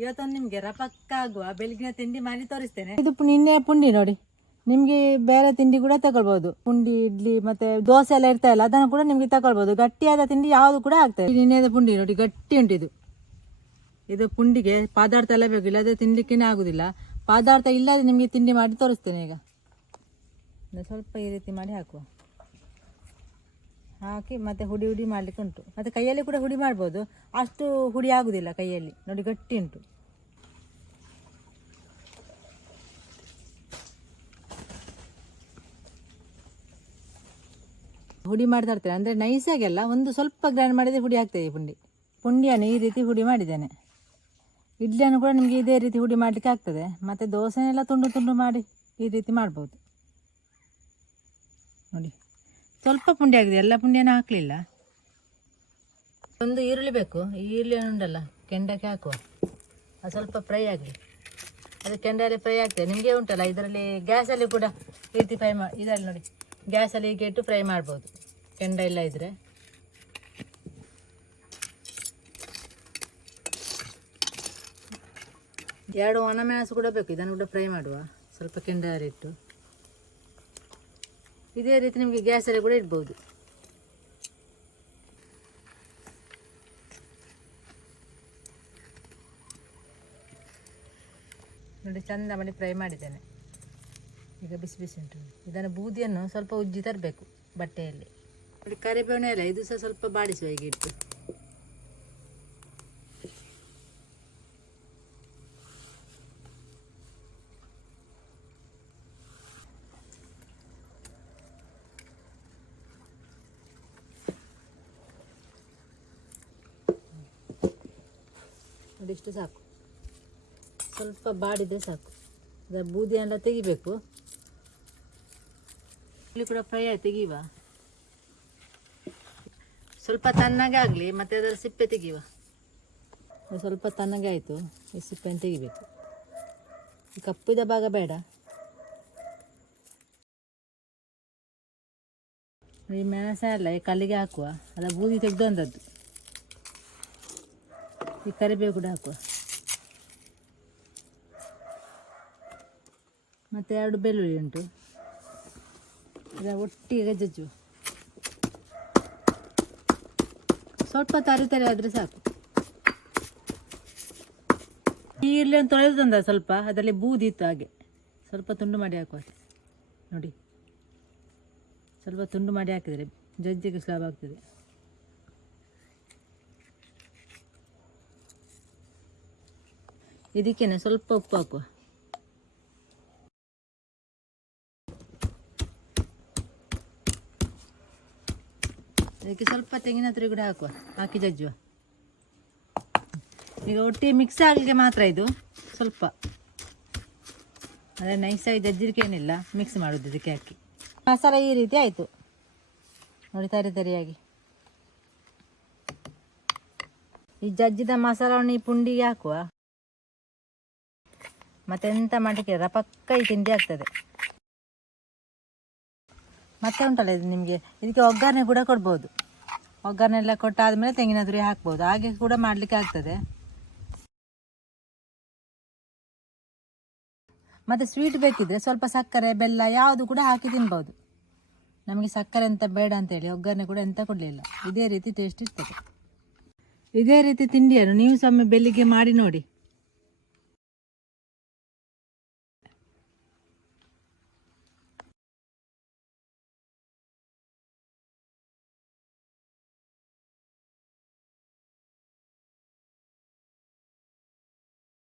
ಇವತ್ತೊಂದು ನಿಮಗೆ ರಪಕ್ಕ ಆಗುವ ಬೆಳಗಿನ ತಿಂಡಿ ಮಾಡಿ ತೋರಿಸ್ತೇನೆ. ಇದು ನಿನ್ನೆ ಪುಂಡಿ ನೋಡಿ. ನಿಮಗೆ ಬೇರೆ ತಿಂಡಿ ಕೂಡ ತಗೊಳ್ಬಹುದು. ಪುಂಡಿ ಇಡ್ಲಿ ಮತ್ತೆ ದೋಸೆ ಎಲ್ಲ ಇಲ್ಲ ಅದನ್ನು ಕೂಡ ನಿಮಗೆ ತಗೊಳ್ಬಹುದು. ಗಟ್ಟಿಯಾದ ತಿಂಡಿ ಯಾವುದು ಕೂಡ ಆಗ್ತದೆ ನಿನ್ನೆದ ಪುಂಡಿ ನೋಡಿ ಗಟ್ಟಿ ಉಂಟು ಇದು. ಇದು ಪುಂಡಿಗೆ ಪದಾರ್ಥ ಎಲ್ಲ ಬೇಕು ಇಲ್ಲದೆ ತಿನ್ಲಿಕ್ಕೇನೆ ಆಗುದಿಲ್ಲ. ಪದಾರ್ಥ ಇಲ್ಲದೆ ನಿಮಗೆ ತಿಂಡಿ ಮಾಡಿ ತೋರಿಸ್ತೇನೆ ಈಗ. ಸ್ವಲ್ಪ ಈ ರೀತಿ ಮಾಡಿ ಹಾಕುವ. ಹಾಕಿ ಮತ್ತೆ ಹುಡಿ ಹುಡಿ ಮಾಡ್ಲಿಕ್ಕೆ ಉಂಟು. ಮತ್ತೆ ಕೈಯಲ್ಲಿ ಕೂಡ ಹುಡಿ ಮಾಡ್ಬೋದು. ಅಷ್ಟು ಹುಡಿ ಆಗುವುದಿಲ್ಲ ಕೈಯಲ್ಲಿ. ನೋಡಿ ಗಟ್ಟಿ ಉಂಟು. ಹುಡಿ ಮಾಡ್ತಾ ಇರ್ತೇನೆ ಅಂದರೆ ನೈಸಾಗೆಲ್ಲ ಒಂದು ಸ್ವಲ್ಪ ಗ್ರೈಂಡ್ ಮಾಡಿದರೆ ಹುಡಿ ಆಗ್ತದೆ ಪುಂಡಿ. ಪುಂಡಿಯನ್ನು ಈ ರೀತಿ ಹುಡಿ ಮಾಡಿದ್ದೇನೆ. ಇಡ್ಲಿಯನ್ನು ಕೂಡ ನಿಮಗೆ ಇದೇ ರೀತಿ ಹುಡಿ ಮಾಡಲಿಕ್ಕೆ ಆಗ್ತದೆ. ಮತ್ತು ದೋಸೆನೆಲ್ಲ ತುಂಡು ತುಂಡು ಮಾಡಿ ಈ ರೀತಿ ಮಾಡ್ಬೋದು. ನೋಡಿ. ಸ್ವಲ್ಪ ಪುಂಡಿ ಆಗಿದೆ ಎಲ್ಲ ಪುಂಡಿಯನ್ನು ಹಾಕಲಿಲ್ಲ. ಒಂದು ಈರುಳ್ಳಿ ಬೇಕು ಈರುಳ್ಳಿ ಉಂಡಲ್ಲ, ಕೆಂಡಕ್ಕೆ ಹಾಕುವ. ಅದು ಸ್ವಲ್ಪ ಫ್ರೈ ಆಗಲಿ. ಅದು ಕೆಂಡಲ್ಲಿ ಫ್ರೈ ಆಗ್ತದೆ. ನಿಮಗೆ ಉಂಟಲ್ಲ, ಇದರಲ್ಲಿ ಗ್ಯಾಸಲ್ಲಿ ಕೂಡ ಈ ರೀತಿ ಫ್ರೈ ಮಾ, ಇದರಲ್ಲಿ ನೋಡಿ, ಗ್ಯಾಸಲ್ಲಿ ಹೀಗೆ ಇಟ್ಟು ಫ್ರೈ ಮಾಡ್ಬೋದು. ಕೆಂಡ ಇಲ್ಲ ಇದ್ದರೆ ಎರಡು ಒಣಮೆಣಸು ಕೂಡ ಬೇಕು, ಇದನ್ನು ಕೂಡ ಫ್ರೈ ಮಾಡುವ. ಸ್ವಲ್ಪ ಕೆಂಡರಿಟ್ಟು ಇದೇ ರೀತಿ ನಿಮಗೆ ಗ್ಯಾಸಲ್ಲಿ ಕೂಡ ಇಡ್ಬೋದು. ನೋಡಿ, ಚಂದ ಮಾಡಿ ಫ್ರೈ ಮಾಡಿದ್ದೇನೆ. ಈಗ ಬಿಸಿ ಬಿಸಿ ಉಂಟು. ಇದನ್ನು ಬೂದಿಯನ್ನು ಸ್ವಲ್ಪ ಉಜ್ಜಿ ತರಬೇಕು ಬಟ್ಟೆಯಲ್ಲಿ. ಕರಿಬೇವಿನ ಎಲೆ, ಇದು ಸಹ ಸ್ವಲ್ಪ ಬಾಡಿಸುವ ಈಗ ಇಟ್ಟು. ಇಷ್ಟು ಸಾಕು. ಸ್ವಲ್ಪ ಬಾಡಿದ್ರೆ ಸಾಕು. ಅದರ ಬೂದಿ ಎಲ್ಲ ತೆಗಿಬೇಕು. ಇಲ್ಲಿ ಕೂಡ ಫ್ರೈ ಆಗಿ ತೆಗೀವ? ಸ್ವಲ್ಪ ತಣ್ಣಗೆ ಆಗಲಿ, ಮತ್ತೆ ಅದರ ಸಿಪ್ಪೆ ತೆಗೀವ? ಸ್ವಲ್ಪ ತಣ್ಣಗೆ ಆಯಿತು, ಈ ಸಿಪ್ಪೆಯನ್ನು ತೆಗಿಬೇಕು. ಈ ಕಪ್ಪಿದ ಭಾಗ ಬೇಡ. ಈ ಮೆಣಸೆ ಅಲ್ಲ ಈ ಕಲ್ಲಿಗೆ ಹಾಕುವ. ಅದ ಬೂದಿ ತೆಗೆದಂಥದ್ದು ಈ ಕರಿಬೇವು ಕೂಡ ಹಾಕುವ. ಮತ್ತು ಎರಡು ಬೆಳ್ಳುಳ್ಳಿ ಉಂಟು. ಅದರ ಒಟ್ಟಿಗೆ ಜಜ್ಜು ಸ್ವಲ್ಪ ತರಿ ತರಿ ಆದರೆ ಸಾಕು. ಈರುಳ್ಳಿ ಒಂದು ತೊಳೆದು ತಂದ ಸ್ವಲ್ಪ, ಅದರಲ್ಲಿ ಬೂದಿ ಇತ್ತು ಹಾಗೆ. ಸ್ವಲ್ಪ ತುಂಡು ಮಾಡಿ ಹಾಕುವ ನೋಡಿ. ಸ್ವಲ್ಪ ತುಂಡು ಮಾಡಿ ಹಾಕಿದರೆ ಜಜ್ಜಿಗೆ ಸುಲಭ ಆಗ್ತದೆ. ಇದಕ್ಕೇನೆ ಸ್ವಲ್ಪ ಉಪ್ಪು ಹಾಕುವ. ಅದಕ್ಕೆ ಸ್ವಲ್ಪ ತೆಂಗಿನ ತುರಿ ಕೂಡ ಹಾಕುವ, ಹಾಕಿ ಜಜ್ಜುವ. ಈಗ ಒಟ್ಟಿಗೆ ಮಿಕ್ಸ್ ಆಗಲಿಕ್ಕೆ ಮಾತ್ರ ಇದು, ಸ್ವಲ್ಪ. ಅದೇ ನೈಸಾಗಿ ಜಜ್ಜಿರಿಕೆ ಏನಿಲ್ಲ ಮಿಕ್ಸ್ ಮಾಡೋದು ಇದಕ್ಕೆ ಹಾಕಿ. ಮಸಾಲೆ ಈ ರೀತಿ ಆಯಿತು. ನೋಡಿ ತರಿ ತರಿಯಾಗಿ. ಈ ಜಜ್ಜಿದ ಮಸಾಲವನ್ನು ಈ ಪುಂಡಿಗೆ ಹಾಕುವ. ಮತ್ತೆಂತ ಮಾಡಲಿಕ್ಕೆ ರಪಕ್ಕ ಈ ತಿಂಡಿ ಆಗ್ತದೆ. ಮತ್ತೆ ಉಂಟಲ್ಲ ಇದು ನಿಮಗೆ? ಇದಕ್ಕೆ ಒಗ್ಗರಣೆ ಕೂಡ ಕೊಡ್ಬೋದು. ಒಗ್ಗರಣೆ ಎಲ್ಲ ಕೊಟ್ಟಾದ್ಮೇಲೆ ತೆಂಗಿನ ತುರಿ ಹಾಕ್ಬೋದು. ಹಾಗೆ ಕೂಡ ಮಾಡಲಿಕ್ಕೆ ಆಗ್ತದೆ. ಮತ್ತು ಸ್ವೀಟ್ ಬೇಕಿದ್ರೆ ಸ್ವಲ್ಪ ಸಕ್ಕರೆ, ಬೆಲ್ಲ ಯಾವುದು ಕೂಡ ಹಾಕಿ ತಿನ್ಬೋದು. ನಮಗೆ ಸಕ್ಕರೆ ಅಂತ ಬೇಡ ಅಂತೇಳಿ ಒಗ್ಗರಣೆ ಕೂಡ ಎಂತ ಕೊಡಲಿಲ್ಲ. ಇದೇ ರೀತಿ ಟೇಸ್ಟ್ ಇರ್ತದೆ. ಇದೇ ರೀತಿ ತಿಂಡಿಯನ್ನು ನೀವು ಸೊಮ್ಮೆ ಬೆಳಿಗ್ಗೆ ಮಾಡಿ ನೋಡಿ.